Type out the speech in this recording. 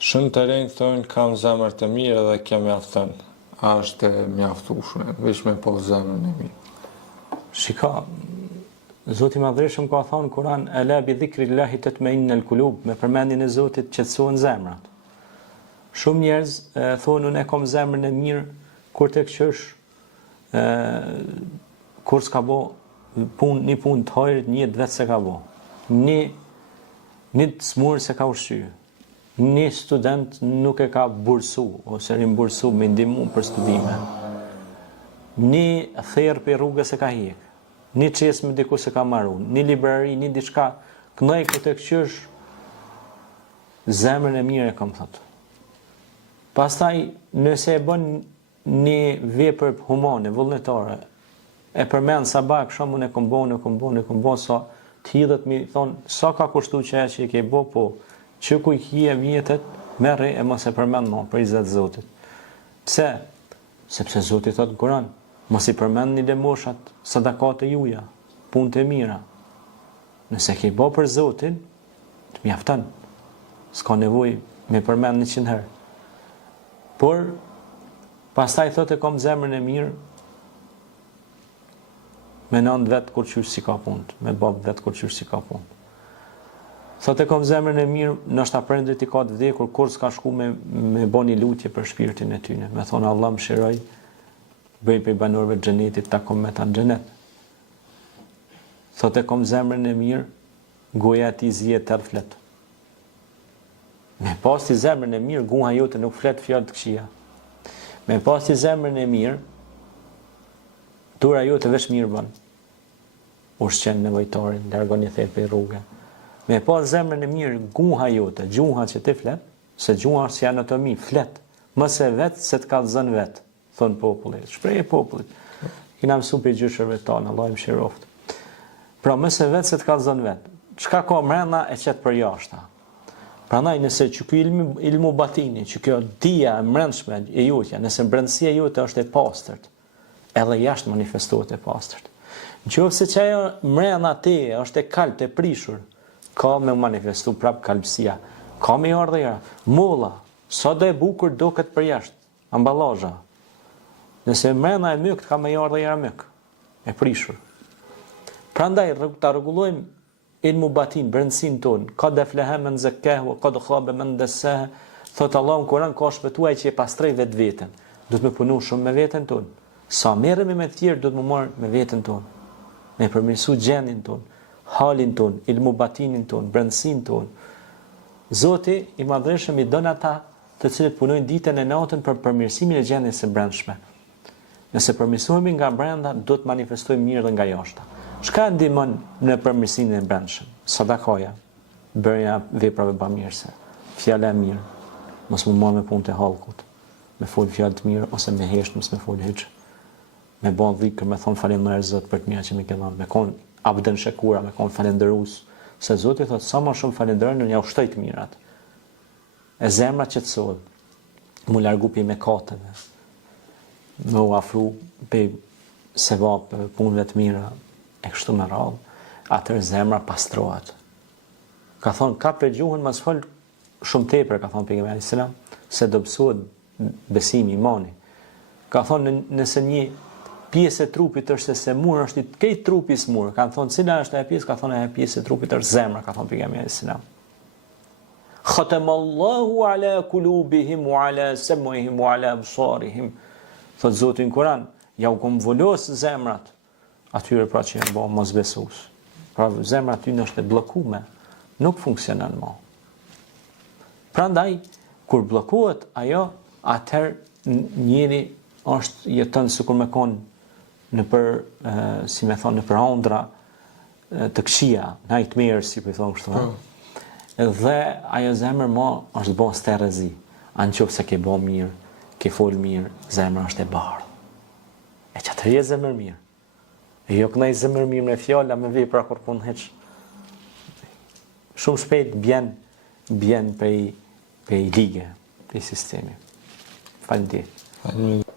Shumë të rinj thonë kam zemër të mirë dhe kjo mjafton. A është e mjaftueshme, veç me po zemrën e mirë. Shika, Zoti i Madhërisht ka thënë në Kur'an, "Ala bi dhikrillahi tatma'innul qulub", me përmendjen e Zotit qetësohen zemrat. Shumë njerëz thonë unë kam zemrën e mirë kur tek qysh kur s'ka bo një punë të hojrit, një jetë vetë se ka bo. Një të smurë se ka ushqy. Një student nuk e ka bursu, ose rimbursu me ndihmu për studime. Një therë për rrugës se ka hjek. Një qesë me diku se ka marru. Një librari, një diçka. Kënoj këtë qysh zemrën e mirë e kam thëtë. Pastaj, nëse e bën një vepër humane, vullnetare, e përmend sa bak shumë unë e kom bon, sa të hidhet mi thonë, sa ka kushtu që e ke bo, po, që ku i hije vjetet, merri e mos e përmend mo, për izet Zotit. Pse? Sepse Zotit thotë në Kur'an, mos i përmend një demoshat, sadakat e juja, punë të mira. Nëse ke bo për Zotin, të mjafton. S'ka nevoj me përmend 100 herë. Por, pastaj thotë e kom zemrën e mirë, me nëndë vetë kur qysh si ka punë, me babë vetë kur qysh si ka punë. Thotë e kom zemrën e mirë, nështë ta prindrit i ka të vdekur, kur s'ka shku me bo një lutje për shpirtin e tyne. Me thonë Allah më shiroj, bëj për i banorëve të xhenetit, ta kom me ta në xhenet. Thotë e kom zemrën e mirë, goja ti zje tërë flet. Me pas ti zemrën e mirë, guha jote nuk flet fjallë të këshia. Me pas ti zemrën e mirë, dura jote vesh mirë bën. Ushqen nevojtarin, largon një thepë i rrugë. Me pas zemrën e mirë, guha jote, gjuha që ti flet, se gjuha është si anatomi, flet. Mëse vetë se të kallëzon vetë, thonë popullit. Shpreje popullit. Kina mësu për gjyshërve tanë, Allah i mëshiroft. Pra mëse vetë se të kallëzon vetë. Çka ka mrena e qëtë për jashta. Prandaj nëse që kjo ilmu batini, që kjo dija e mrendshme e jutja, nëse brendësia jote është e pastërt, edhe jashtë manifestohet e pastërt. Nëse që ajo mrena te është e kalpt, e prishur, ka me manifestu prap kalpsia, ka me ardhera, molla, sa do e bukur do këtë për jashtë, ambalazha. Nëse mrena e mykt, ka me ardhera myk, e prishur. Prandaj ta rregullojmë ilmu batin, brendësin tonë, ka deflehem në zekkehu, ka dëkhabe më ndësehe, thotë Allah në Kur'an, ka shpëtuaj që e pastrej vetë vetën. Do të me punu shumë me vetën tonë. Sa merremi me të tjerë, do të më marrë me vetën tonë. Me përmirësu gjendin tonë, halin tonë, ilmu batinin tonë, brendësin tonë. Zoti i Madhërisht i don ata të cilët punojnë ditën e natën për përmirësimin e gjendjes së brendshme. Nëse përmirësohemi nga brenda, do të manifestojmë mirë dhe nga jashta. Çka ndihmon në përmirësimin e brendshëm? Sadakaja, bërja veprave bamirëse, fjala e mirë, mos më marr me punë të hallkut, me fol fjalë të mirë ose me hesht, mos me fol hiç. Me bën dhikr, me thon falënderoj Zot për të mira që më ke dhënë, me kon abden shakura, me kon falënderues, se Zoti thotë sa më shumë falënderoj, unë ja ushtoj të mirat. E zemra qetësohet, mu largu pi mëkateve, më u afru pe sevap, punëve të mira, e kështu me radhë, atër zemra pastrohet. Ka thonë, ka për gjuhën mas fol shumë tepër, ka thonë pejgamberi selam, se do pësohet besimi, imani. Ka thonë, nëse një pjesë e trupit është se mur është i kejt trupi smur, ka thonë, cila është e pjesë, ka thonë, e pjesë e trupit është zemra, ka thonë pejgamberi selam. Khatamallahu ala kulubihim, wa ala sam'ihim, wa ala absarihim. Thotë Zoti në Kur'an, ja u konvolos zemrat, atyre pra që janë bëhë mosbesues. Pra zemra ty është e bllokuar, nuk funksionon më. Prandaj, kur bllokohet ajo, atëherë njëri është jeton sikur me kon në për, si me thonë, në për ëndra të këqija, nightmare, si për thonë kështu. Dhe ajo zemër më është bëhë sterezi. Anë qofë se ke bëhë mirë, ke folë mirë, zemër është e bardhë. E që atërje zemër mirë. E jo kënaj zemër mirë me fjalla, me vepra kur punë heq. Shumë shpejt bjen për i ligë, për i sistemi. Faleminderit.